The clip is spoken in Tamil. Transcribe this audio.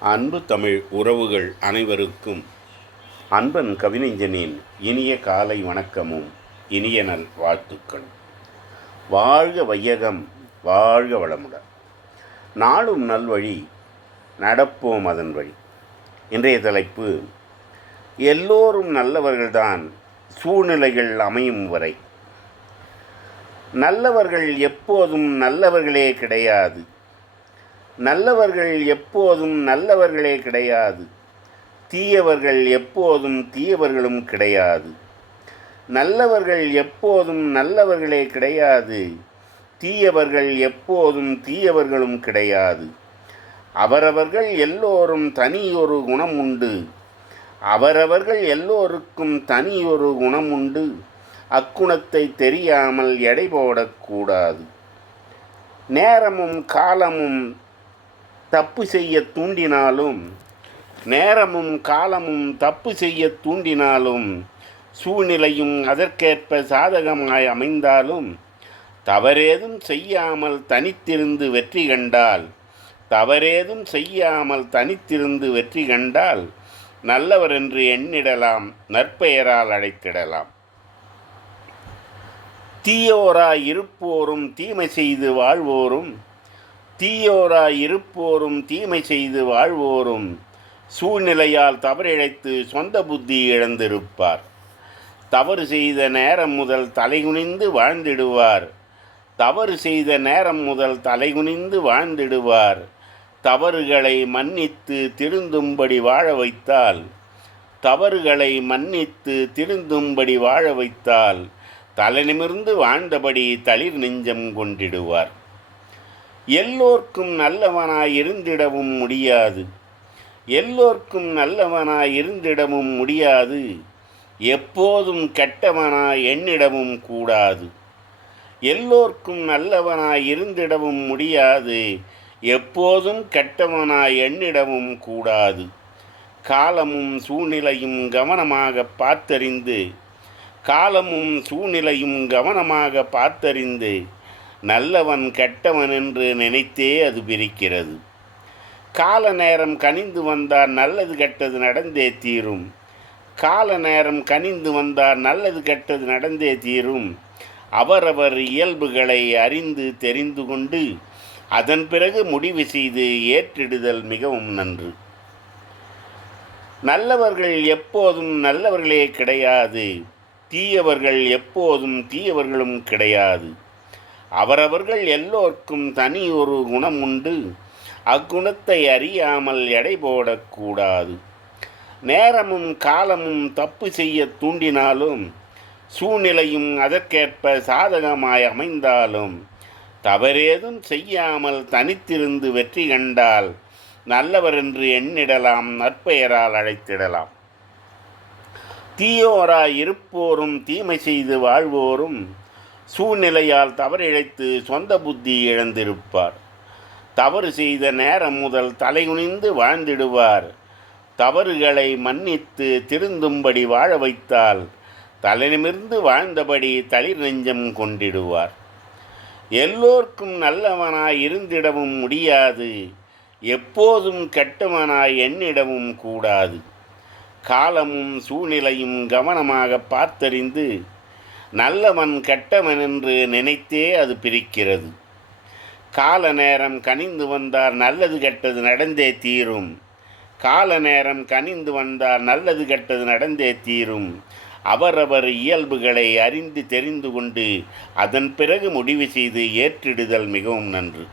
அன்பு தமிழ் உறவுகள் அனைவருக்கும் அன்பன் கவிநெஞ்சனின் இனிய காலை வணக்கமும் இனிய நல் வாழ்த்துக்கள். வாழ்க வையகம் வாழ்க வளமுடன். நாளும் நல்வழி நடப்போம் அதன் வழி. இன்றைய தலைப்பு எல்லோரும் நல்லவர்கள்தான் சூழ்நிலைகள் அமையும் வரை. நல்லவர்கள் எப்போதும் நல்லவர்களே கிடையாது. நல்லவர்கள் எப்போதும் நல்லவர்களே கிடையாது. தீயவர்கள் எப்போதும் தீயவர்களும் கிடையாது. நல்லவர்கள் எப்போதும் நல்லவர்களே கிடையாது. தீயவர்கள் எப்போதும் தீயவர்களும் கிடையாது. அவரவர்கள் எல்லோரும் தனியொரு குணம் உண்டு. அவரவர்கள் எல்லோருக்கும் தனியொரு குணம் உண்டு. அக்குணத்தை தெரியாமல் எடை போடக்கூடாது. நேரமும் காலமும் தப்பு செய்ய தூண்டினாலும் நேரமும் காலமும் தப்பு செய்ய தூண்டினாலும் சூழ்நிலையும் அதற்கேற்ப சாதகமாய் அமைந்தாலும் தவறேதும் செய்யாமல் தனித்திருந்து வெற்றி கண்டால் தவறேதும் செய்யாமல் தனித்திருந்து வெற்றி கண்டால் நல்லவர் என்று எண்ணிடலாம் நற்பெயரால் அழைத்திடலாம். தீயோராய் இருப்போரும் தீமை செய்து வாழ்வோரும் தீயோராய் இருப்போரும் தீமை செய்து வாழ்வோரும் சூழ்நிலையால் தவறிழைத்து சொந்த புத்தி இழந்திருப்பார். தவறு செய்த நேரம் முதல் தலைகுனிந்து வாழ்ந்திடுவார். தவறு செய்த நேரம் முதல் தலைகுனிந்து வாழ்ந்திடுவார். தவறுகளை மன்னித்து திருந்தும்படி வாழ வைத்தால் தவறுகளை மன்னித்து திருந்தும்படி வாழ வைத்தால் தலைநிமிர்ந்து வாழ்ந்தபடி தளிர் நெஞ்சம் கொண்டிடுவார். எல்லோர்க்கும் நல்லவனாய் இருந்திடவும் முடியாது. எல்லோர்க்கும் நல்லவனாய் இருந்திடவும் முடியாது. எப்போதும் கெட்டவனாய் எண்ணிடவும் கூடாது. எல்லோர்க்கும் நல்லவனாய் இருந்திடவும் முடியாது. எப்போதும் கெட்டவனாய் எண்ணிடவும் கூடாது. காலமும் சூழ்நிலையும் கவனமாக பார்த்தறிந்து காலமும் சூழ்நிலையும் கவனமாக பார்த்தறிந்து நல்லவன் கெட்டவன் என்று நினைத்தே அது பிரிக்கிறது. கால நேரம் கனிந்து வந்தால் நல்லது கெட்டது நடந்தே தீரும். கால நேரம் கனிந்து வந்தால் நல்லது கெட்டது நடந்தே தீரும். அவரவர் இயல்புகளை அறிந்து தெரிந்து கொண்டு அதன் பிறகு முடிவு செய்து ஏற்றிடுதல் மிகவும் நன்று. நல்லவர்கள் எப்போதும் நல்லவர்களே கிடையாது. தீயவர்கள் எப்போதும் தீயவர்களும் கிடையாது. அவரவர்கள் எல்லோருக்கும் தனி ஒரு குணம் உண்டு. அக்குணத்தை அறியாமல் எடை போடக்கூடாது. நேரமும் காலமும் தப்பு செய்ய தூண்டினாலும் சூழ்நிலையும் அதற்கேற்ப சாதகமாய் அமைந்தாலும் தவறேதும் செய்யாமல் தனித்திருந்து வெற்றி கண்டால் நல்லவர் என்று எண்ணிடலாம் நற்பெயரால் அழைத்திடலாம். தீயோராய் இருப்போரும் தீமை செய்து வாழ்வோரும் சூழ்நிலையால் தவறிழைத்து சொந்த புத்தி இழந்திருப்பார். தவறு செய்த நேரம் முதல் தலைகுனிந்து வாழ்ந்திடுவார். தவறுகளை மன்னித்து திருந்தும்படி வாழ வைத்தால் தலைநிமிர்ந்து வாழ்ந்தபடி தளிர் நெஞ்சம் கொண்டிடுவார். எல்லோர்க்கும் நல்லவனாய் இருந்திடவும் முடியாது. எப்போதும் கெட்டவனாய் எண்ணிடவும் கூடாது. காலமும் சூழ்நிலையும் கவனமாக பார்த்தறிந்து நல்லவன் கெட்டவன் என்று நினைத்தே அது பிரிக்கிறது. கால நேரம் கனிந்து வந்தார் நல்லது கெட்டது நடந்தே தீரும். கால நேரம் கனிந்து வந்தார் நல்லது கெட்டது நடந்தே தீரும். அவரவர் இயல்புகளை அறிந்து தெரிந்து கொண்டு அதன் பிறகு முடிவு செய்து ஏற்றிடுதல் மிகவும் நன்று.